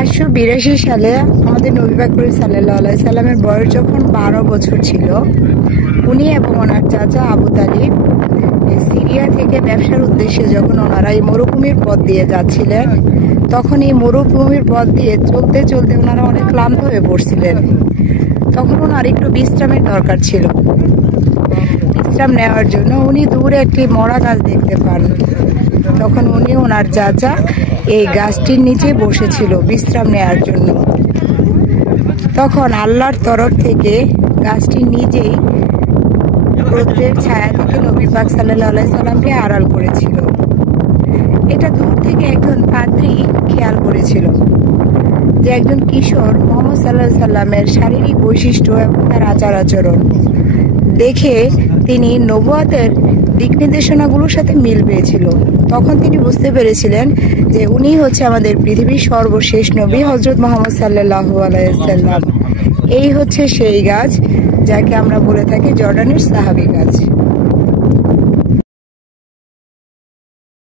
582 সালে আমাদের নবী পাক করিম সাল্লাল্লাহু আলাইহি সাল্লামের বয়স যখন 12 বছর ছিল, উনি এবং ওনার চাচা আবু তালিব সিরিয়া থেকে ব্যবসার উদ্দেশ্যে যখন ওনারা এই মরুভূমির পথ দিয়ে যাচ্ছিলেন, তখন এই মরুভূমির পথ দিয়ে চলতে চলতে ওনারা অনেক ক্লান্ত হয়ে পড়ছিলেন। তখন ওনার একটু বিশ্রামের দরকার ছিল। বিশ্রাম নেওয়ার জন্য উনি দূরে একটি মরা গাছ দেখতে পান। তখন উনি ওনার চাচা এই গাছটির নিচে বসেছিল বিশ্রাম নেওয়ার জন্য। তখন আল্লাহর তরফ থেকে গাছটি নিজেই রৌদ্রের ছায়া থেকে নবী পাক সাল্লাল্লাহু আলাইহি সাল্লামকে আড়াল করেছিল। এটা দূর থেকে একজন পাদ্রী খেয়াল করেছিল যে একজন কিশোর মুহাম্মদ সাল্লাল্লাহু আলাইহি সাল্লামের শারীরিক বৈশিষ্ট্য এবং তার আচার আচরণ দেখে তিনি নবুয়তের দিক নির্দেশনাগুলোর সাথে মিল পেয়েছিল। তখন তিনি বুঝতে পেরেছিলেন যে উনি হচ্ছে আমাদের পৃথিবীর সর্বশেষ নবী হযরত মুহাম্মদ সাল্লাল্লাহু আলাইহি সাল্লাম। এই হচ্ছে সেই গাছ যাকে আমরা বলে থাকি জর্ডানের সাহাবী গাছ।